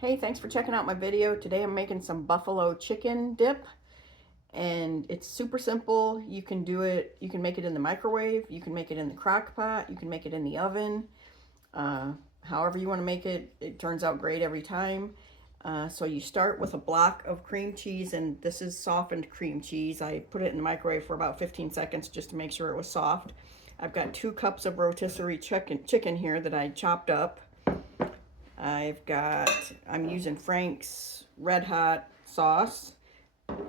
Hey, thanks for checking out my video. Today I'm making some buffalo chicken dip, and it's super simple. You can do it, you can make it in the microwave, you can make it in the crock pot, you can make it in the oven. However you want to make it, it turns out great every time. So you start with a block of cream cheese, and this is softened cream cheese. I put it in the microwave for about 15 seconds just to make sure it was soft. I've got 2 cups of rotisserie chicken here that I chopped up. I'm using Frank's RedHot sauce.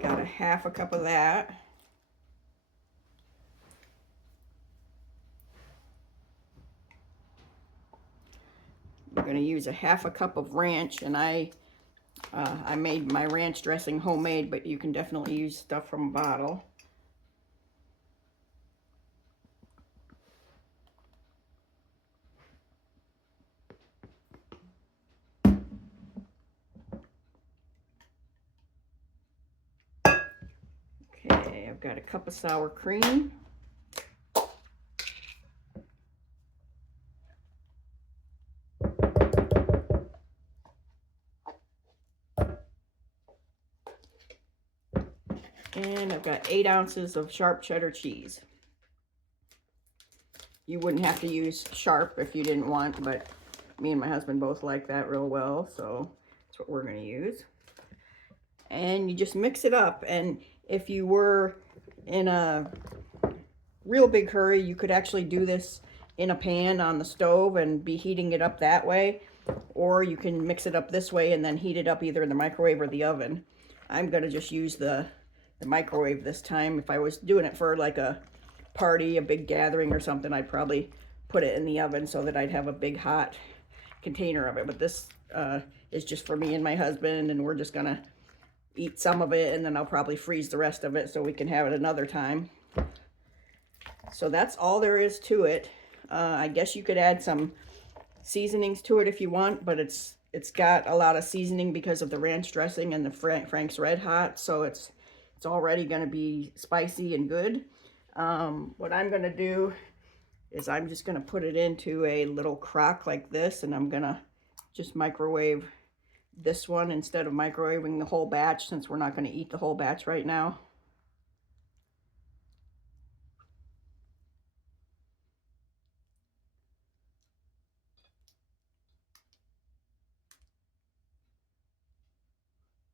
Got a half a cup of that. We're going to use a half a cup of ranch, and I made my ranch dressing homemade, but you can definitely use stuff from a bottle. Okay, I've got a cup of sour cream. And I've got 8 ounces of sharp cheddar cheese. You wouldn't have to use sharp if you didn't want, but me and my husband both like that real well, so that's what we're going to use. And you just mix it up, and if you were in a real big hurry, you could actually do this in a pan on the stove and be heating it up that way, or you can mix it up this way and then heat it up either in the microwave or the oven. I'm going to just use the microwave this time. If I was doing it for like a party, a big gathering or something, I'd probably put it in the oven so that I'd have a big hot container of it. But this is just for me and my husband, and we're just gonna eat some of it, and then I'll probably freeze the rest of it so we can have it another time. So that's all there is to it. I guess you could add some seasonings to it if you want, but it's got a lot of seasoning because of the ranch dressing and the Frank's RedHot, so it's already going to be spicy and good. What I'm going to do is I'm just going to put it into a little crock like this, and I'm going to just microwave this one instead of microwaving the whole batch, since we're not going to eat the whole batch right now.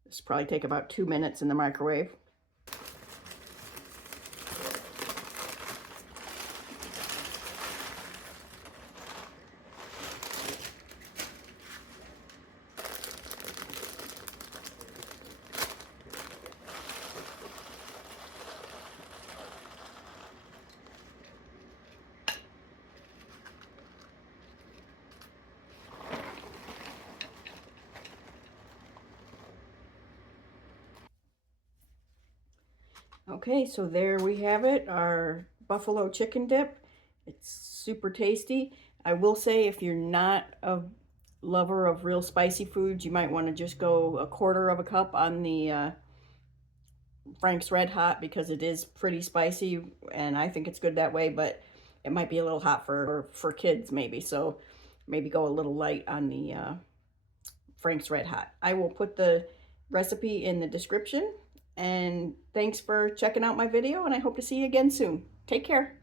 This will probably take about 2 minutes in the microwave. Okay, so there we have it, our buffalo chicken dip. It's super tasty. I will say, if you're not a lover of real spicy foods, you might want to just go a quarter of a cup on the Frank's RedHot, because it is pretty spicy, and I think it's good that way, but it might be a little hot for kids maybe, so maybe go a little light on the Frank's RedHot. I will put the recipe in the description, and thanks for checking out my video, and I hope to see you again soon. Take care.